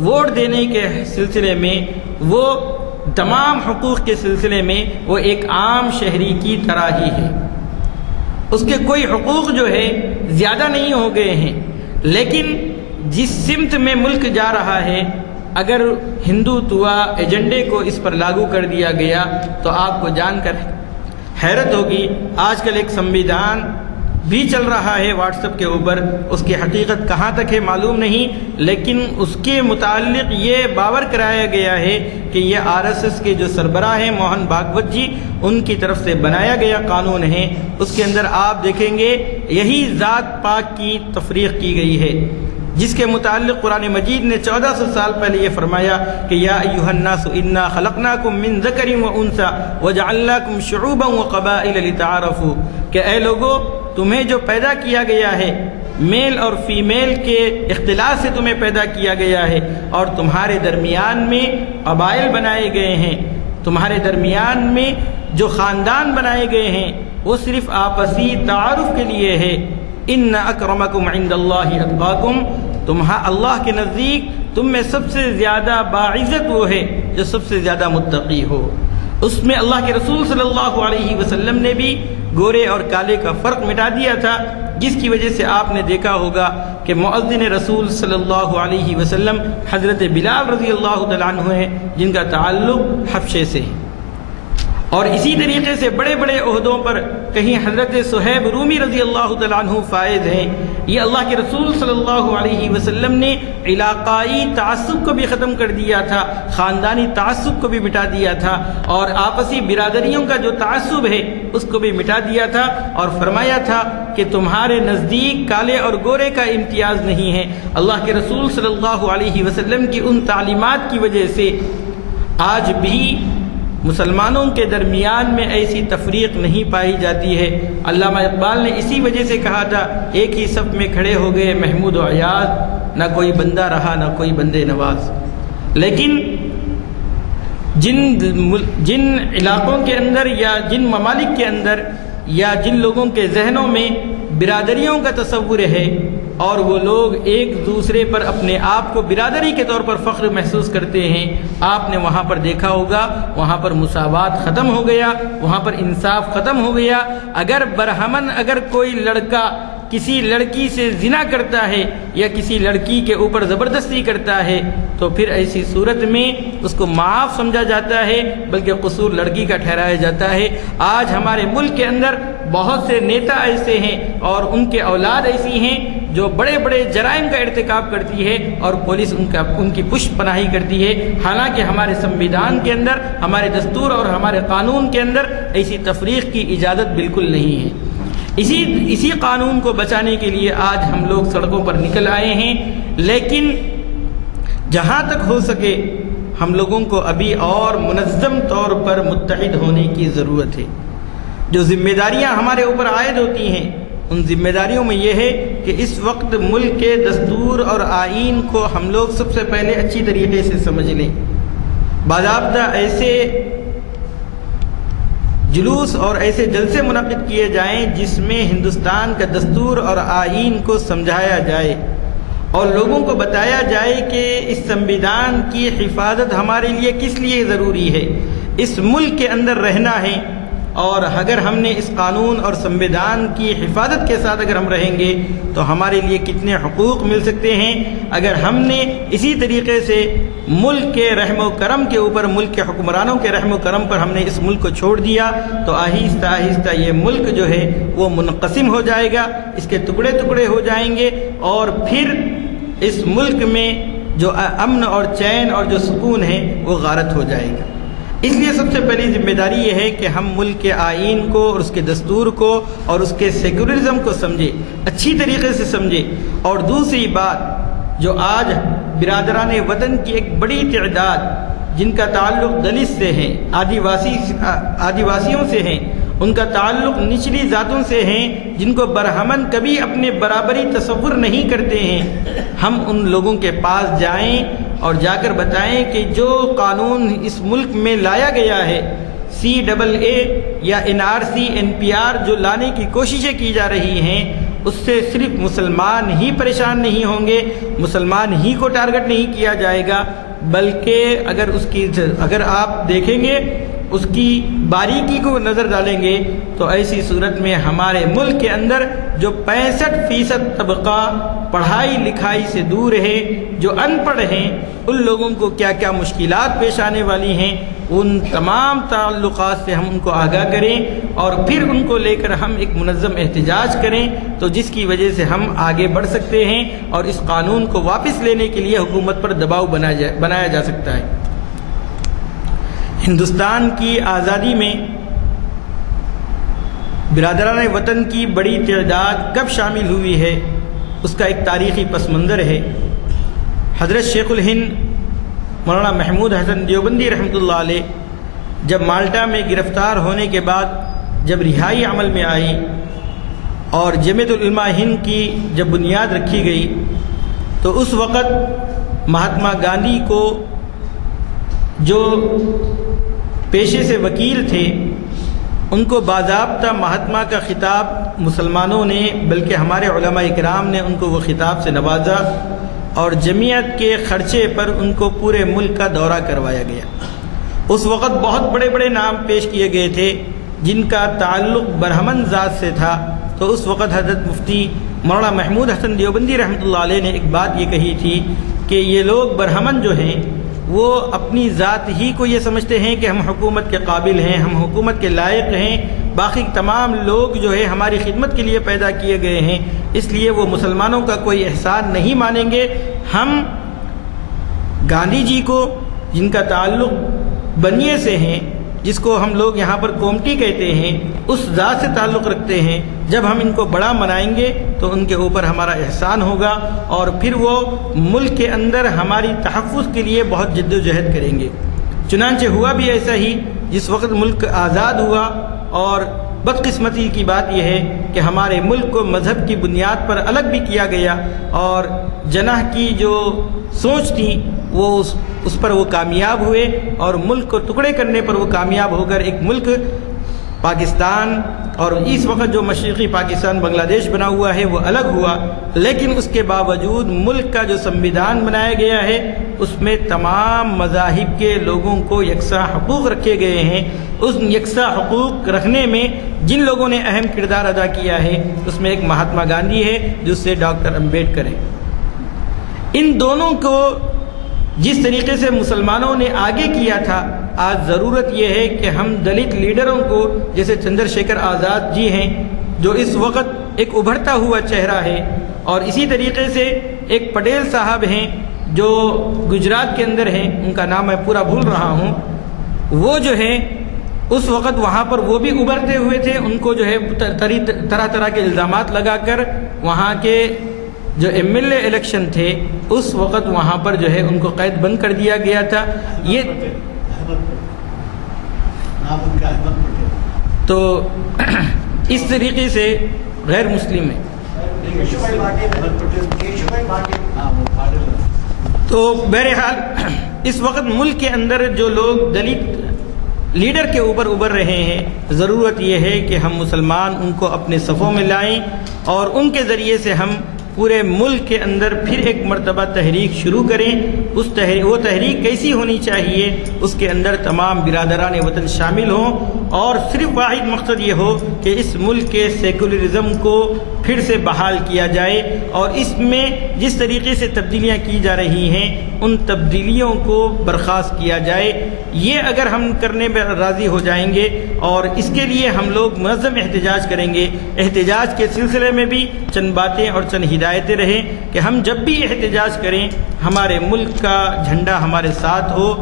ووٹ دینے کے سلسلے میں، وہ تمام حقوق کے سلسلے میں وہ ایک عام شہری کی طرح ہی ہے، اس کے کوئی حقوق جو ہے زیادہ نہیں ہو گئے ہیں۔ لیکن جس سمت میں ملک جا رہا ہے، اگر ہندوتوا ایجنڈے کو اس پر لاگو کر دیا گیا تو آپ کو جان کر حیرت ہوگی۔ آج کل ایک سمویدھان بھی چل رہا ہے واٹس ایپ کے اوپر، اس کی حقیقت کہاں تک ہے معلوم نہیں، لیکن اس کے متعلق یہ باور کرایا گیا ہے کہ یہ RSS کے جو سربراہ ہیں موہن بھاگوت جی، ان کی طرف سے بنایا گیا قانون ہے۔ اس کے اندر آپ دیکھیں گے یہی ذات پاک کی تفریق کی گئی ہے، جس کے متعلق قرآن مجید نے 1400 سال پہلے یہ فرمایا کہ یا ایھا الناس انا خلقناکم من ذکر و انثی وجعلناکم شعوبا وقبائل لتعارفوا، کہ اے لوگو تمہیں جو پیدا کیا گیا ہے میل اور فیمیل کے اختلاط سے تمہیں پیدا کیا گیا ہے، اور تمہارے درمیان میں قبائل بنائے گئے ہیں، تمہارے درمیان میں جو خاندان بنائے گئے ہیں وہ صرف آپسی تعارف کے لیے ہے۔ ان اکرمکم عند اللہ اتقاکم، اللہ کے نزدیک تم میں سب سے زیادہ باعزت وہ ہے جو سب سے زیادہ متقی ہو۔ اس میں اللہ کے رسول صلی اللہ علیہ وسلم نے بھی گورے اور کالے کا فرق مٹا دیا تھا، جس کی وجہ سے آپ نے دیکھا ہوگا کہ مؤذن رسول صلی اللہ علیہ وسلم حضرت بلال رضی اللہ تعالیٰ عنہ ہیں، جن کا تعلق حبشے سے ہے۔ اور اسی طریقے سے بڑے بڑے عہدوں پر کہیں حضرت صہیب رومی رضی اللہ تعالیٰ عنہ فائز ہیں۔ یہ اللہ کے رسول صلی اللہ علیہ وسلم نے علاقائی تعصب کو بھی ختم کر دیا تھا، خاندانی تعصب کو بھی مٹا دیا تھا، اور آپسی برادریوں کا جو تعصب ہے اس کو بھی مٹا دیا تھا، اور فرمایا تھا کہ تمہارے نزدیک کالے اور گورے کا امتیاز نہیں ہے۔ اللہ کے رسول صلی اللہ علیہ وسلم کی ان تعلیمات کی وجہ سے آج بھی مسلمانوں کے درمیان میں ایسی تفریق نہیں پائی جاتی ہے۔ علامہ اقبال نے اسی وجہ سے کہا تھا ایک ہی صف میں کھڑے ہو گئے محمود و عیاض، نہ کوئی بندہ رہا نہ کوئی بندے نواز۔ لیکن جن علاقوں کے اندر یا جن ممالک کے اندر یا جن لوگوں کے ذہنوں میں برادریوں کا تصور ہے اور وہ لوگ ایک دوسرے پر اپنے آپ کو برادری کے طور پر فخر محسوس کرتے ہیں، آپ نے وہاں پر دیکھا ہوگا وہاں پر مساوات ختم ہو گیا، وہاں پر انصاف ختم ہو گیا۔ اگر برہمن اگر کوئی لڑکا کسی لڑکی سے زنا کرتا ہے یا کسی لڑکی کے اوپر زبردستی کرتا ہے تو پھر ایسی صورت میں اس کو معاف سمجھا جاتا ہے، بلکہ قصور لڑکی کا ٹھہرایا جاتا ہے۔ آج ہمارے ملک کے اندر بہت سے نیتا ایسے ہیں اور ان کے اولاد ایسی ہیں جو بڑے بڑے جرائم کا ارتکاب کرتی ہے اور پولیس ان کی پشت پناہی کرتی ہے، حالانکہ ہمارے سمویدھان کے اندر، ہمارے دستور اور ہمارے قانون کے اندر ایسی تفریق کی اجازت بالکل نہیں ہے۔ اسی قانون کو بچانے کے لیے آج ہم لوگ سڑکوں پر نکل آئے ہیں، لیکن جہاں تک ہو سکے ہم لوگوں کو ابھی اور منظم طور پر متحد ہونے کی ضرورت ہے۔ جو ذمہ داریاں ہمارے اوپر عائد ہوتی ہیں ان ذمہ داریوں میں یہ ہے کہ اس وقت ملک کے دستور اور آئین کو ہم لوگ سب سے پہلے اچھی طریقے سے سمجھ لیں۔ باضابطہ ایسے جلوس اور ایسے جلسے منعقد کیے جائیں جس میں ہندوستان کا دستور اور آئین کو سمجھایا جائے اور لوگوں کو بتایا جائے کہ اس سمویدھان کی حفاظت ہمارے لیے کس لیے ضروری ہے، اس ملک کے اندر رہنا ہے، اور اگر ہم نے اس قانون اور سمویدھان کی حفاظت کے ساتھ اگر ہم رہیں گے تو ہمارے لیے کتنے حقوق مل سکتے ہیں۔ اگر ہم نے اسی طریقے سے ملک کے رحم و کرم کے اوپر، ملک کے حکمرانوں کے رحم و کرم پر ہم نے اس ملک کو چھوڑ دیا تو آہستہ آہستہ یہ ملک جو ہے وہ منقسم ہو جائے گا، اس کے ٹکڑے ٹکڑے ہو جائیں گے، اور پھر اس ملک میں جو امن اور چین اور جو سکون ہے وہ غارت ہو جائے گا۔ اس لیے سب سے پہلی ذمہ داری یہ ہے کہ ہم ملک کے آئین کو اور اس کے دستور کو اور اس کے سیکولرزم کو سمجھیں، اچھی طریقے سے سمجھیں۔ اور دوسری بات، جو آج برادران وطن کی ایک بڑی تعداد جن کا تعلق دلت سے ہے، آدیواسیوں سے ہیں، ان کا تعلق نچلی ذاتوں سے ہیں جن کو برہمن کبھی اپنے برابری تصور نہیں کرتے ہیں، ہم ان لوگوں کے پاس جائیں اور جا کر بتائیں کہ جو قانون اس ملک میں لایا گیا ہے، CAA یا NRC NPR جو لانے کی کوششیں کی جا رہی ہیں، اس سے صرف مسلمان ہی پریشان نہیں ہوں گے، مسلمان ہی کو ٹارگٹ نہیں کیا جائے گا، بلکہ اگر آپ دیکھیں گے اس کی باریکی کو نظر ڈالیں گے تو ایسی صورت میں ہمارے ملک کے اندر جو 65% طبقہ پڑھائی لکھائی سے دور ہے، جو ان پڑھ ہیں، ان لوگوں کو کیا کیا مشکلات پیش آنے والی ہیں، ان تمام تعلقات سے ہم ان کو آگاہ کریں اور پھر ان کو لے کر ہم ایک منظم احتجاج کریں، تو جس کی وجہ سے ہم آگے بڑھ سکتے ہیں اور اس قانون کو واپس لینے کے لیے حکومت پر دباؤ بنایا جا سکتا ہے۔ ہندوستان کی آزادی میں برادران وطن کی بڑی تعداد کب شامل ہوئی ہے، اس کا ایک تاریخی پس منظر ہے۔ حضرت شیخ الہند مولانا محمود حسن دیوبندی رحمۃ اللہ علیہ جب مالٹا میں گرفتار ہونے کے بعد جب رہائی عمل میں آئی اور جمعیت العلماء ہند کی جب بنیاد رکھی گئی تو اس وقت مہاتما گاندھی کو جو پیشے سے وکیل تھے ان کو باضابطہ مہاتما کا خطاب مسلمانوں نے، بلکہ ہمارے علماء اکرام نے ان کو وہ خطاب سے نوازا اور جمعیت کے خرچے پر ان کو پورے ملک کا دورہ کروایا گیا۔ اس وقت بہت بڑے بڑے نام پیش کیے گئے تھے جن کا تعلق برہمن ذات سے تھا، تو اس وقت حضرت مفتی مولانا محمود حسن دیوبندی رحمۃ اللہ علیہ نے ایک بات یہ کہی تھی کہ یہ لوگ برہمن جو ہیں وہ اپنی ذات ہی کو یہ سمجھتے ہیں کہ ہم حکومت کے قابل ہیں، ہم حکومت کے لائق ہیں، باقی تمام لوگ جو ہے ہماری خدمت کے لیے پیدا کیے گئے ہیں، اس لیے وہ مسلمانوں کا کوئی احسان نہیں مانیں گے۔ ہم گاندھی جی کو جن کا تعلق بنیے سے ہیں، جس کو ہم لوگ یہاں پر کومٹی کہتے ہیں، اس ذات سے تعلق رکھتے ہیں، جب ہم ان کو بڑا منائیں گے تو ان کے اوپر ہمارا احسان ہوگا اور پھر وہ ملک کے اندر ہماری تحفظ کے لیے بہت جد و جہد کریں گے۔ چنانچہ ہوا بھی ایسا ہی، جس وقت ملک آزاد ہوا، اور بدقسمتی کی بات یہ ہے کہ ہمارے ملک کو مذہب کی بنیاد پر الگ بھی کیا گیا اور جناح کی جو سوچ تھی وہ اس پر وہ کامیاب ہوئے اور ملک کو ٹکڑے کرنے پر وہ کامیاب ہو کر ایک ملک پاکستان، اور اس وقت جو مشرقی پاکستان بنگلہ دیش بنا ہوا ہے وہ الگ ہوا، لیکن اس کے باوجود ملک کا جو سنویدھان بنایا گیا ہے اس میں تمام مذاہب کے لوگوں کو یکساں حقوق رکھے گئے ہیں۔ اس یکساں حقوق رکھنے میں جن لوگوں نے اہم کردار ادا کیا ہے اس میں ایک مہاتما گاندھی ہے، جس سے ڈاکٹر امبیڈکر ہے۔ ان دونوں کو جس طریقے سے مسلمانوں نے آگے کیا تھا، آج ضرورت یہ ہے کہ ہم دلت لیڈروں کو، جیسے چندر شیکھر آزاد جی ہیں جو اس وقت ایک ابھرتا ہوا چہرہ ہے، اور اسی طریقے سے ایک پٹیل صاحب ہیں جو گجرات کے اندر ہیں، ان کا نام میں پورا بھول رہا ہوں، وہ جو ہے اس وقت وہاں پر وہ بھی ابھرتے ہوئے تھے، ان کو جو ہے طرح طرح کے الزامات لگا کر وہاں کے جو ایم ایل اے الیکشن تھے اس وقت وہاں پر جو ہے ان کو قید بند کر دیا گیا تھا۔ یہ تو اس طریقے سے غیر مسلم ہے۔ تو بہرحال اس وقت ملک کے اندر جو لوگ دلت لیڈر کے اوپر ابھر رہے ہیں، ضرورت یہ ہے کہ ہم مسلمان ان کو اپنے صفوں میں لائیں اور ان کے ذریعے سے ہم پورے ملک کے اندر پھر ایک مرتبہ تحریک شروع کریں۔ وہ تحریک کیسی ہونی چاہیے؟ اس کے اندر تمام برادران وطن شامل ہوں اور صرف واحد مقصد یہ ہو کہ اس ملک کے سیکولرزم کو پھر سے بحال کیا جائے، اور اس میں جس طریقے سے تبدیلیاں کی جا رہی ہیں ان تبدیلیوں کو برخاست کیا جائے۔ یہ اگر ہم کرنے میں راضی ہو جائیں گے اور اس کے لیے ہم لوگ منظم احتجاج کریں گے، احتجاج کے سلسلے میں بھی چند باتیں اور چند ہدایتیں رہیں کہ ہم جب بھی احتجاج کریں ہمارے ملک کا جھنڈا ہمارے ساتھ ہو،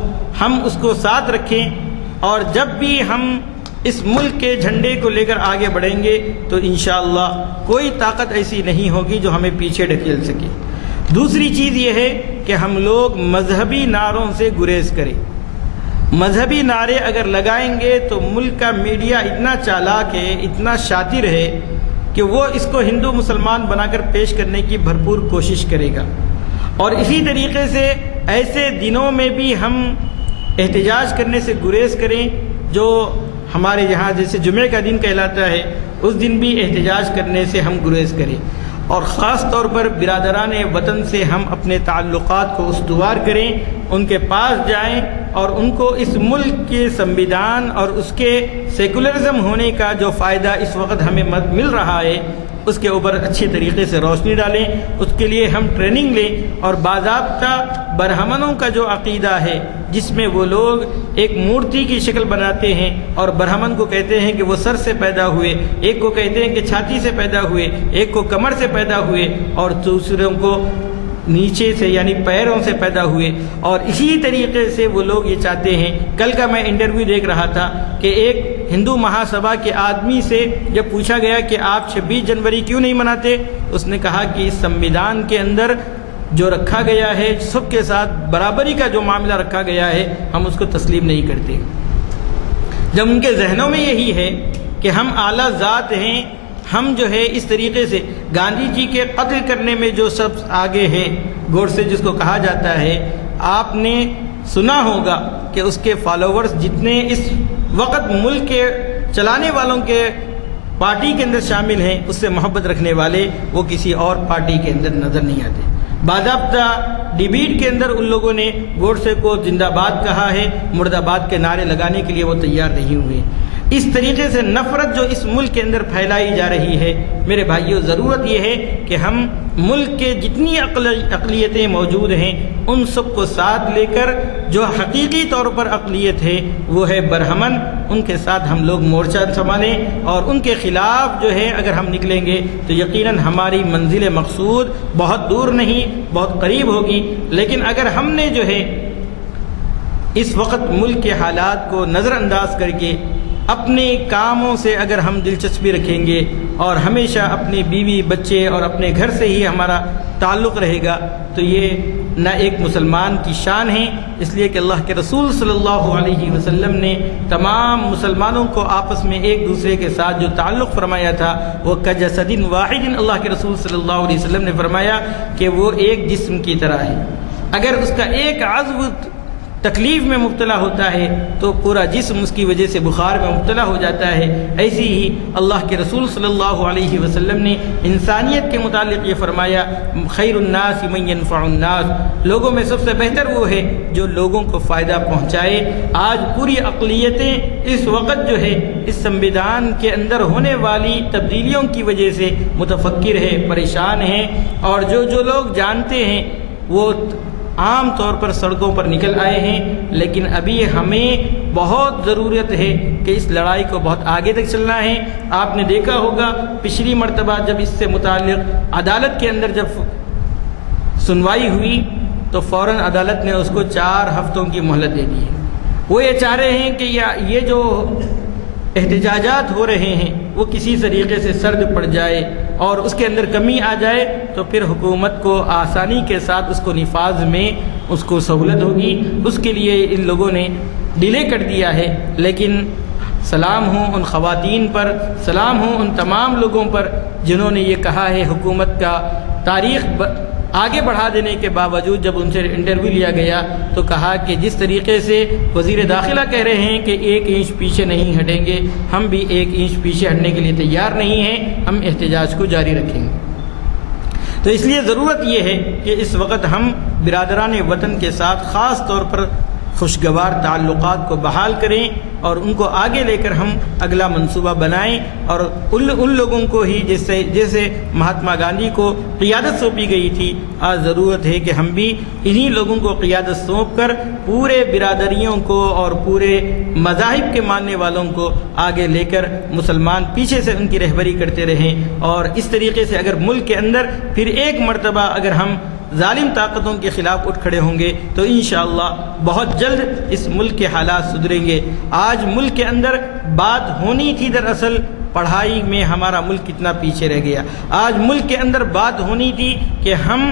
ہم اس کو ساتھ رکھیں، اور جب بھی ہم اس ملک کے جھنڈے کو لے کر آگے بڑھیں گے تو انشاءاللہ کوئی طاقت ایسی نہیں ہوگی جو ہمیں پیچھے ڈھکیل سکے۔ دوسری چیز یہ ہے کہ ہم لوگ مذہبی نعروں سے گریز کریں۔ مذہبی نعرے اگر لگائیں گے تو ملک کا میڈیا اتنا چالاک ہے، اتنا شاطر ہے کہ وہ اس کو ہندو مسلمان بنا کر پیش کرنے کی بھرپور کوشش کرے گا، اور اسی طریقے سے ایسے دنوں میں بھی ہم احتجاج کرنے سے گریز کریں جو ہمارے یہاں جیسے جمعہ کا دن کہلاتا ہے، اس دن بھی احتجاج کرنے سے ہم گریز کریں، اور خاص طور پر برادران وطن سے ہم اپنے تعلقات کو استوار کریں، ان کے پاس جائیں اور ان کو اس ملک کے سنویدھان اور اس کے سیکولرزم ہونے کا جو فائدہ اس وقت ہمیں مل رہا ہے اس کے اوپر اچھے طریقے سے روشنی ڈالیں، اس کے لیے ہم ٹریننگ لیں، اور باضابطہ برہمنوں کا جو عقیدہ ہے جس میں وہ لوگ ایک مورتی کی شکل بناتے ہیں، اور برہمن کو کہتے ہیں کہ وہ سر سے پیدا ہوئے، ایک کو کہتے ہیں کہ چھاتی سے پیدا ہوئے، ایک کو کمر سے پیدا ہوئے، اور دوسروں کو نیچے سے یعنی پیروں سے پیدا ہوئے، اور اسی طریقے سے وہ لوگ یہ چاہتے ہیں۔ کل کا میں انٹرویو دیکھ رہا تھا کہ ایک ہندو مہاسبھا کے آدمی سے جب پوچھا گیا کہ آپ 26 جنوری کیوں نہیں مناتے، اس نے کہا کہ اس سنویدھان کے اندر جو رکھا گیا ہے، سب کے ساتھ برابری کا جو معاملہ رکھا گیا ہے، ہم اس کو تسلیم نہیں کرتے۔ جب ان کے ذہنوں میں یہی ہے کہ ہم اعلیٰ ذات ہیں، ہم جو ہے اس طریقے سے گاندھی جی کے قتل کرنے میں جو سب آگے ہیں، گوڈسے جس کو کہا جاتا ہے، آپ نے سنا ہوگا کہ اس کے فالوورز جتنے اس وقت ملک کے چلانے والوں کے پارٹی کے اندر شامل ہیں، اس سے محبت رکھنے والے وہ کسی اور پارٹی کے اندر نظر نہیں آتے۔ باضابطہ ڈیبیٹ کے اندر ان لوگوں نے گوڈسے کو زندہ باد کہا ہے، مرد آباد کے نعرے لگانے کے لیے وہ تیار نہیں ہوئے۔ اس طریقے سے نفرت جو اس ملک کے اندر پھیلائی جا رہی ہے، میرے بھائیوں، ضرورت یہ ہے کہ ہم ملک کے جتنی اقلیتیں موجود ہیں ان سب کو ساتھ لے کر جو حقیقی طور پر اقلیت ہے وہ ہے برہمن، ان کے ساتھ ہم لوگ مورچہ سنبھالیں، اور ان کے خلاف جو ہے اگر ہم نکلیں گے تو یقیناً ہماری منزل مقصود بہت دور نہیں، بہت قریب ہوگی۔ لیکن اگر ہم نے جو ہے اس وقت ملک کے حالات کو نظر انداز کر کے اپنے کاموں سے اگر ہم دلچسپی رکھیں گے اور ہمیشہ اپنی بیوی بچے اور اپنے گھر سے ہی ہمارا تعلق رہے گا تو یہ نہ ایک مسلمان کی شان ہے۔ اس لیے کہ اللہ کے رسول صلی اللہ علیہ وسلم نے تمام مسلمانوں کو آپس میں ایک دوسرے کے ساتھ جو تعلق فرمایا تھا وہ کجسد واحد، اللہ کے رسول صلی اللہ علیہ وسلم نے فرمایا کہ وہ ایک جسم کی طرح ہے، اگر اس کا ایک عضو تکلیف میں مبتلا ہوتا ہے تو پورا جسم اس کی وجہ سے بخار میں مبتلا ہو جاتا ہے۔ ایسی ہی اللہ کے رسول صلی اللہ علیہ وسلم نے انسانیت کے متعلق یہ فرمایا، خیر الناس من ينفع الناس، لوگوں میں سب سے بہتر وہ ہے جو لوگوں کو فائدہ پہنچائے۔ آج پوری اقلیتیں اس وقت جو ہے اس سنویدھان کے اندر ہونے والی تبدیلیوں کی وجہ سے متفکر ہے، پریشان ہیں، اور جو لوگ جانتے ہیں وہ عام طور پر سڑکوں پر نکل آئے ہیں، لیکن ابھی ہمیں بہت ضرورت ہے کہ اس لڑائی کو بہت آگے تک چلنا ہے۔ آپ نے دیکھا ہوگا پچھلی مرتبہ جب اس سے متعلق عدالت کے اندر جب سنوائی ہوئی تو فوراً عدالت نے اس کو 4 ہفتوں کی مہلت دے دی ہے۔ وہ یہ چاہ رہے ہیں کہ یہ جو احتجاجات ہو رہے ہیں وہ کسی طریقے سے سرد پڑ جائے اور اس کے اندر کمی آ جائے تو پھر حکومت کو آسانی کے ساتھ اس کو نفاذ میں اس کو سہولت ہوگی، اس کے لیے ان لوگوں نے ڈیلے کر دیا ہے۔ لیکن سلام ہوں ان خواتین پر، سلام ہوں ان تمام لوگوں پر جنہوں نے یہ کہا ہے، حکومت کا تاریخ آگے بڑھا دینے کے باوجود جب ان سے انٹرویو لیا گیا تو کہا کہ جس طریقے سے وزیر داخلہ کہہ رہے ہیں کہ 1 انچ پیچھے نہیں ہٹیں گے، ہم بھی 1 انچ پیچھے ہٹنے کے لیے تیار نہیں ہیں، ہم احتجاج کو جاری رکھیں گے۔ تو اس لیے ضرورت یہ ہے کہ اس وقت ہم برادران وطن کے ساتھ خاص طور پر خوشگوار تعلقات کو بحال کریں اور ان کو آگے لے کر ہم اگلا منصوبہ بنائیں، اور ان لوگوں کو ہی جیسے مہاتما گاندھی کو قیادت سونپی گئی تھی، آج ضرورت ہے کہ ہم بھی انہی لوگوں کو قیادت سونپ کر پورے برادریوں کو اور پورے مذاہب کے ماننے والوں کو آگے لے کر مسلمان پیچھے سے ان کی رہبری کرتے رہیں، اور اس طریقے سے اگر ملک کے اندر پھر ایک مرتبہ اگر ہم ظالم طاقتوں کے خلاف اٹھ کھڑے ہوں گے تو انشاءاللہ بہت جلد اس ملک کے حالات سدھریں گے۔ آج ملک کے اندر بات ہونی تھی دراصل پڑھائی میں ہمارا ملک کتنا پیچھے رہ گیا، آج ملک کے اندر بات ہونی تھی کہ ہم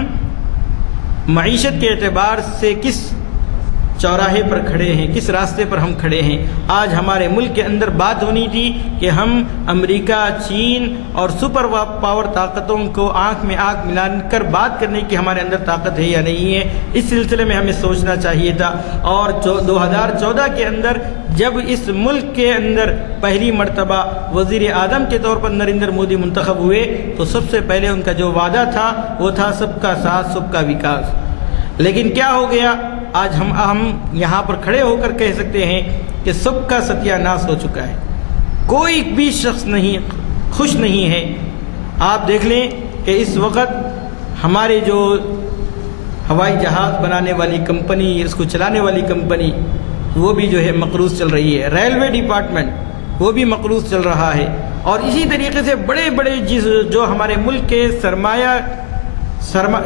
معیشت کے اعتبار سے کس چوراہے پر کھڑے ہیں، کس راستے پر ہم کھڑے ہیں۔ آج ہمارے ملک کے اندر بات ہونی تھی کہ ہم امریکہ، چین اور سپر پاور طاقتوں کو آنکھ میں آنکھ ملا کر بات کرنے کی ہمارے اندر طاقت ہے یا نہیں ہے، اس سلسلے میں ہمیں سوچنا چاہیے تھا۔ اور 2014 کے اندر جب اس ملک کے اندر پہلی مرتبہ وزیر اعظم کے طور پر نریندر مودی منتخب ہوئے تو سب سے پہلے ان کا جو وعدہ تھا وہ تھا سب کا ساتھ، سب کا وکاس۔ لیکن کیا ہو گیا؟ آج ہم یہاں پر کھڑے ہو کر کہہ سکتے ہیں کہ سب کا ستیہ ناش ہو چکا ہے، کوئی بھی شخص نہیں خوش نہیں ہے۔ آپ دیکھ لیں کہ اس وقت ہمارے جو ہوائی جہاز بنانے والی کمپنی، اس کو چلانے والی کمپنی، وہ بھی جو ہے مقروض چل رہی ہے، ریلوے ڈپارٹمنٹ وہ بھی مقروض چل رہا ہے، اور اسی طریقے سے بڑے بڑے جو ہمارے ملک کے سرمایہ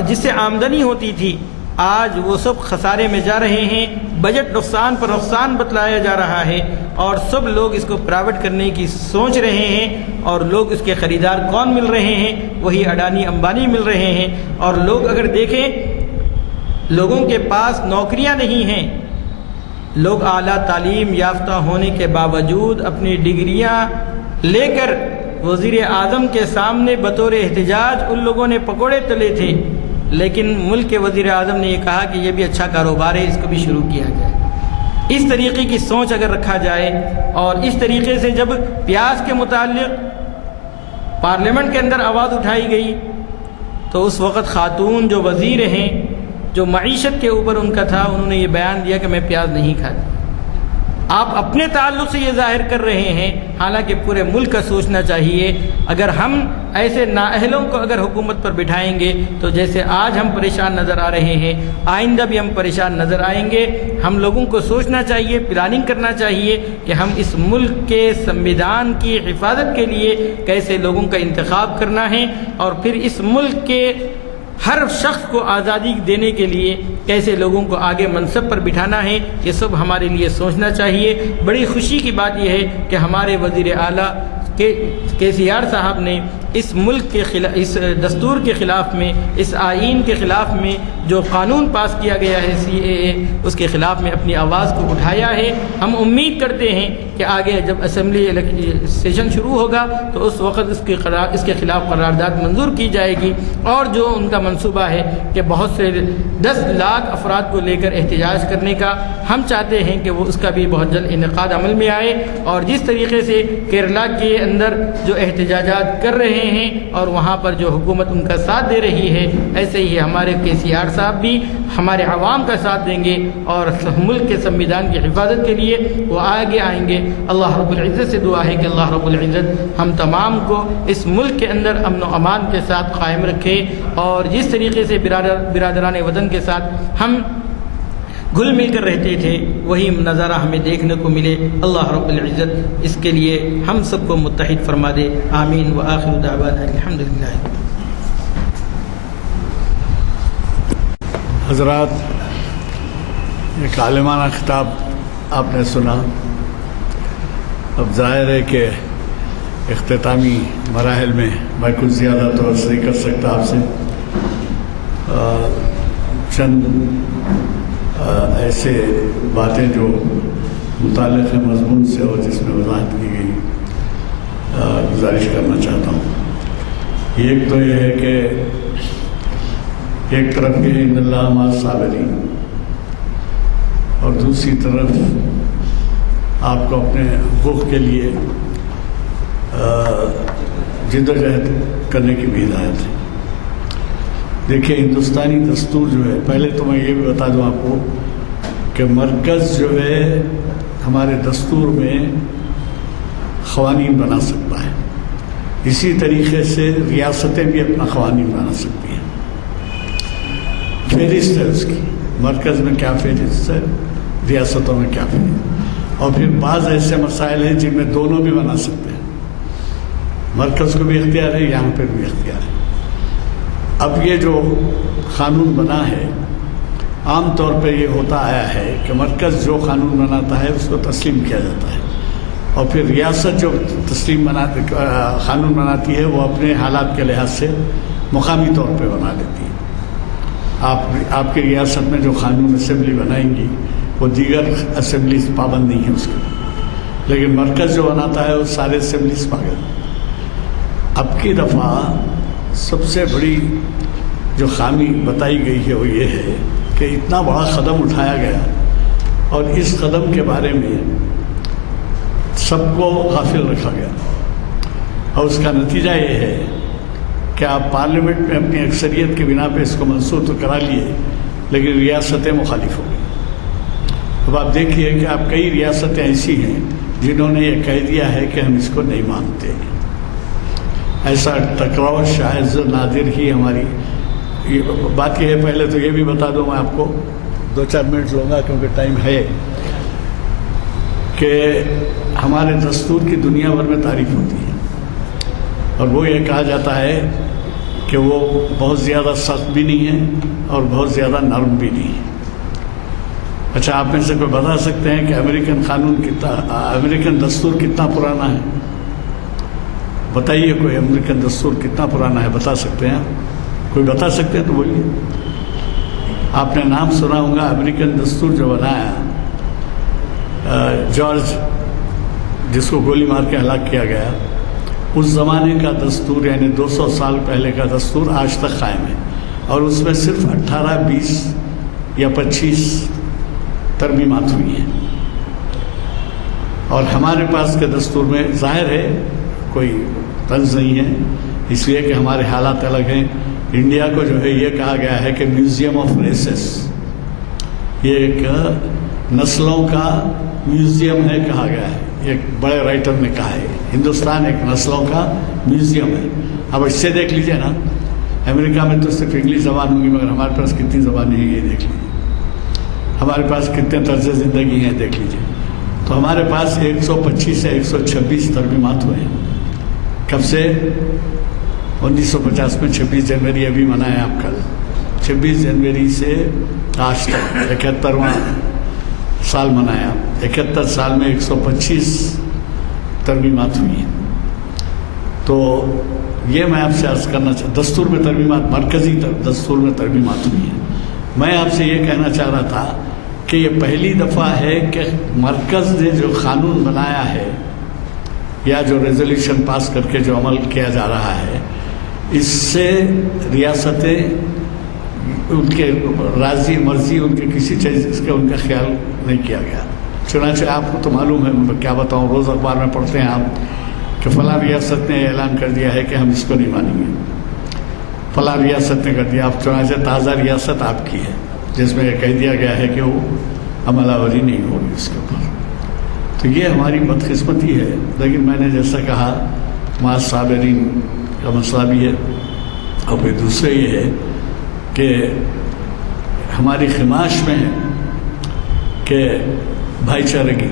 جس سے آمدنی ہوتی تھی آج وہ سب خسارے میں جا رہے ہیں، بجٹ نقصان پر نقصان بتلایا جا رہا ہے، اور سب لوگ اس کو پرائیویٹ کرنے کی سوچ رہے ہیں، اور لوگ اس کے خریدار کون مل رہے ہیں؟ وہی اڈانی امبانی مل رہے ہیں۔ اور لوگ اگر دیکھیں، لوگوں کے پاس نوکریاں نہیں ہیں، لوگ اعلیٰ تعلیم یافتہ ہونے کے باوجود اپنی ڈگریاں لے کر وزیر اعظم کے سامنے بطور احتجاج ان لوگوں نے پکوڑے تلے تھے، لیکن ملک کے وزیر اعظم نے یہ کہا کہ یہ بھی اچھا کاروبار ہے، اس کو بھی شروع کیا جائے۔ اس طریقے کی سوچ اگر رکھا جائے، اور اس طریقے سے جب پیاز کے متعلق پارلیمنٹ کے اندر آواز اٹھائی گئی تو اس وقت خاتون جو وزیر ہیں، جو معیشت کے اوپر ان کا تھا، انہوں نے یہ بیان دیا کہ میں پیاز نہیں کھاتی۔ آپ اپنے تعلق سے یہ ظاہر کر رہے ہیں، حالانکہ پورے ملک کا سوچنا چاہیے۔ اگر ہم ایسے نااہلوں کو اگر حکومت پر بٹھائیں گے تو جیسے آج ہم پریشان نظر آ رہے ہیں، آئندہ بھی ہم پریشان نظر آئیں گے۔ ہم لوگوں کو سوچنا چاہیے، پلاننگ کرنا چاہیے کہ ہم اس ملک کے سنویدھان کی حفاظت کے لیے کیسے لوگوں کا انتخاب کرنا ہے، اور پھر اس ملک کے ہر شخص کو آزادی دینے کے لیے کیسے لوگوں کو آگے منصب پر بٹھانا ہے، یہ سب ہمارے لیے سوچنا چاہیے۔ بڑی خوشی کی بات یہ ہے کہ ہمارے وزیر اعلیٰ KCR صاحب نے اس ملک کے خلاف، اس دستور کے خلاف میں، اس آئین کے خلاف میں جو قانون پاس کیا گیا ہے CAA، اس کے خلاف میں اپنی آواز کو اٹھایا ہے۔ ہم امید کرتے ہیں کہ آگے جب اسمبلی سیشن شروع ہوگا تو اس وقت اس کے خلاف قرارداد منظور کی جائے گی، اور جو ان کا منصوبہ ہے کہ بہت سے 10 لاکھ افراد کو لے کر احتجاج کرنے کا، ہم چاہتے ہیں کہ وہ اس کا بھی بہت جلد انعقاد عمل میں آئے۔ اور جس طریقے سے کیرلا کے اندر جو احتجاجات کر رہے ہیں اور وہاں پر جو حکومت ان کا ساتھ دے رہی ہے، ایسے ہی ہمارے KCR صاحب بھی ہمارے عوام کا ساتھ دیں گے، اور ملک کے سنویدھان کی حفاظت کے لیے وہ آگے آئیں گے۔ اللہ رب العزت سے دعا ہے کہ اللہ رب العزت ہم تمام کو اس ملک کے اندر امن و امان کے ساتھ قائم رکھے، اور جس طریقے سے برادران وطن کے ساتھ ہم گھل مل کر رہتے تھے وہی نظارہ ہمیں دیکھنے کو ملے۔ اللہ رب العزت اس کے لیے ہم سب کو متحد فرما دے، آمین۔ وآخر دعوانا الحمدللہ۔ حضرات، ایک عالمانہ خطاب آپ نے سنا۔ اب ظاہر ہے کہ اختتامی مراحل میں میں کچھ زیادہ تو عرض نہیں کر سکتا آپ سے۔ چند ایسے باتیں جو متعلق ہیں مضمون سے اور جس میں وضاحت کی گئی، گزارش کرنا چاہتا ہوں۔ ایک تو یہ ہے کہ ایک طرف یہ ان اللہ مع الصابرین، اور دوسری طرف آپ کو اپنے حقوق کے لیے جد و جہد کرنے کی بھی ہدایت ہے۔ دیکھیے، ہندوستانی دستور جو ہے، پہلے تو میں یہ بھی بتا دوں آپ کو کہ مرکز جو ہے ہمارے دستور میں قوانین بنا سکتا ہے، اسی طریقے سے ریاستیں بھی اپنا قوانین بنا سکتی ہیں۔ فہرست ہے اس کی، مرکز میں کیا فہرست ہے، ریاستوں میں کیا فہرست، اور پھر بعض ایسے مسائل ہیں جن میں دونوں بھی بنا سکتے ہیں، مرکز کو بھی اختیار ہے، یہاں پہ بھی اختیار ہے۔ اب یہ جو قانون بنا ہے، عام طور پہ یہ ہوتا آیا ہے کہ مرکز جو قانون بناتا ہے اس کو تسلیم کیا جاتا ہے، اور پھر ریاست جو قانون بناتی ہے وہ اپنے حالات کے لحاظ سے مقامی طور پہ بنا لیتی ہے۔ آپ کی ریاست میں جو قانون اسمبلی بنائیں گی وہ دیگر اسمبلیز پابند نہیں ہیں اس کے، لیکن مرکز جو بناتا ہے وہ سارے اسمبلیز پابند۔ اب کی دفعہ سب سے بڑی جو خامی بتائی گئی ہے وہ یہ ہے کہ اتنا بڑا قدم اٹھایا گیا اور اس قدم کے بارے میں سب کو غافل رکھا گیا، اور اس کا نتیجہ یہ ہے کہ آپ پارلیمنٹ میں اپنی اکثریت کی بنا پہ اس کو منظور تو کرا لیے، لیکن ریاستیں مخالف ہو گئی۔ اب آپ دیکھیے کہ آپ کئی ریاستیں ایسی ہیں جنہوں نے یہ کہہ دیا ہے کہ ہم اس کو نہیں مانتے۔ ایسا ٹکراؤ شاید نادر ہی ہماری بات یہ ہے۔ پہلے تو یہ بھی بتا دوں، میں آپ کو 2-4 منٹ لوں گا کیونکہ ٹائم ہے، کہ ہمارے دستور کی دنیا بھر میں تعریف ہوتی ہے، اور وہ یہ کہا جاتا ہے کہ وہ بہت زیادہ سخت بھی نہیں ہے اور بہت زیادہ نرم بھی نہیں ہے۔ اچھا، آپ میں سے کوئی بتا سکتے ہیں کہ امریکن دستور کتنا پرانا ہے؟ بتائیے، کوئی امریکن دستور کتنا پرانا ہے بتا سکتے ہیں؟ کوئی بتا سکتے ہیں تو بولیے۔ آپ نے نام سنا ہوگا امریکن دستور جو بنایا جارج، جس کو گولی مار کے ہلاک کیا گیا، اس زمانے کا دستور یعنی 200 سال پہلے کا دستور آج تک قائم ہے، اور اس میں صرف 18, 20 یا 25 ترمیمات ہوئی ہیں۔ اور ہمارے پاس کے دستور میں ظاہر ہے کوئی طنز نہیں ہے، اس لیے کہ ہمارے حالات الگ ہیں۔ انڈیا کو جو ہے یہ کہا گیا ہے کہ میوزیم آف ریسز، یہ ایک نسلوں کا میوزیم ہے کہا گیا ہے، ایک بڑے رائٹر نے کہا ہے ہندوستان ایک نسلوں کا میوزیم ہے۔ اب اس سے دیکھ لیجئے نا، امریکہ میں تو صرف انگلش زبان ہوگی، مگر ہمارے پاس کتنی زبانیں ہیں یہ دیکھ لیجیے، ہمارے پاس کتنے طرز زندگی ہیں دیکھ لیجیے۔ تو ہمارے پاس 125 سے 126 ترمیمات ہوئے ہیں۔ کب سے؟ 1950 میں 26 جنوری ابھی منایا آپ کل، 26 جنوری سے آج تک 71واں سال منایا۔ 71 سال میں 125 ترمیمات ہوئی ہیں۔ تو یہ میں آپ سے عرض کرنا دستور میں ترمیمات، مرکزی دستور میں ترمیمات ہوئی ہیں۔ میں آپ سے یہ کہنا چاہ رہا تھا کہ یہ پہلی دفعہ ہے کہ مرکز نے جو قانون بنایا ہے یا جو ریزولوشن پاس کر کے جو عمل کیا جا رہا ہے، اس سے ریاستیں ان کے راضی مرضی ان کے کسی چیز کا ان کا خیال نہیں کیا گیا۔ چنانچہ آپ کو تو معلوم ہے، میں کیا بتاؤں، روز اخبار میں پڑھتے ہیں آپ کہ فلاں ریاست نے اعلان کر دیا ہے کہ ہم اس کو نہیں مانیں گے، فلاں ریاست نے کر دیا۔ آپ چنانچہ تازہ ریاست آپ کی ہے جس میں یہ کہہ دیا گیا ہے کہ وہ عمل آوری نہیں ہوگی اس کے اوپر۔ تو یہ ہماری بدقسمتی ہے، لیکن میں نے جیسا کہا معاذ صابرین کا مسئلہ بھی ہے، اور پھر دوسرے یہ ہے کہ ہماری خماش میں ہے کہ بھائی چارگی۔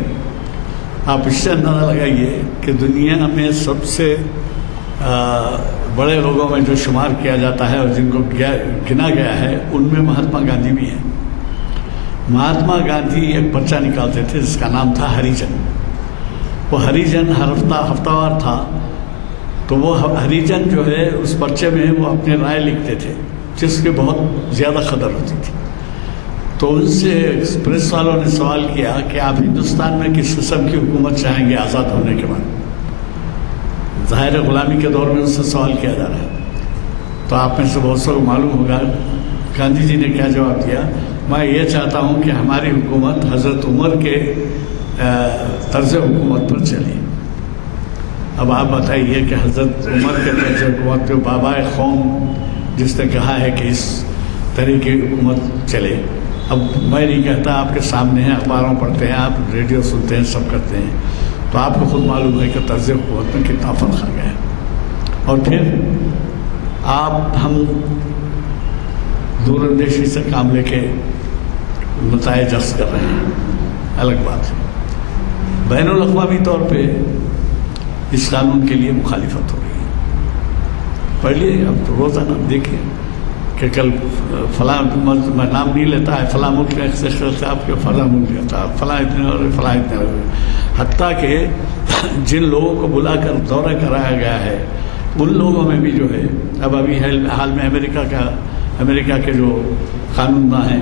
آپ اس سے اندازہ لگائیے کہ دنیا میں سب سے بڑے لوگوں میں جو شمار کیا جاتا ہے اور جن کو گنا گیا ہے، ان میں مہاتما گاندھی بھی ہیں۔ مہاتما گاندھی ایک پرچہ نکالتے تھے جس کا نام تھا ہریجن۔ وہ ہریجن ہر ہفتہ وار تھا، تو وہ ہریجن جو ہے اس پرچے میں وہ اپنے رائے لکھتے تھے جس کے بہت زیادہ قدر ہوتی تھی۔ تو ان سے پریس والوں نے سوال کیا کہ آپ ہندوستان میں کس قسم کی حکومت چاہیں گے آزاد ہونے کے بعد؟ ظاہر غلامی کے دور میں ان سے سوال کیا جا رہا ہے۔ تو آپ میں سے بہت سے کو معلوم ہوگا گاندھی جی نے کیا جواب دیا، میں یہ چاہتا ہوں کہ ہماری حکومت حضرت عمر کے طرز حکومت پر چلے۔ اب آپ بتائیے کہ حضرت عمر کے طرز حکومت پہ بابا قوم جس نے کہا ہے کہ اس طرح کی حکومت چلے۔ اب میں نہیں کہتا، آپ کے سامنے ہیں، اخباروں پڑھتے ہیں آپ، ریڈیو سنتے ہیں، سب کرتے ہیں، تو آپ کو خود معلوم ہے کہ طرز حکومت میں کتنا فرق آ گیا ہے۔ اور پھر ہم دور اندیشی سے کام لے کے نتائج اخذ کر رہے ہیں، الگ بات ہے۔ بین الاقوامی طور پہ اس قانون کے لیے مخالفت ہو رہی ہے۔ پڑھ لیے اب تو روزانہ دیکھیں کہ کل فلاں میں نام نہیں لیتا ہے، فلاں ملک کا اختلاف کے فلاں ملک کا فلاں اتنے اور فلاں اتنے، حتیٰ کہ جن لوگوں کو بلا کر دورہ کرایا گیا ہے ان لوگوں میں بھی جو ہے، اب ابھی حال میں امریکہ کے جو قانون داں ہیں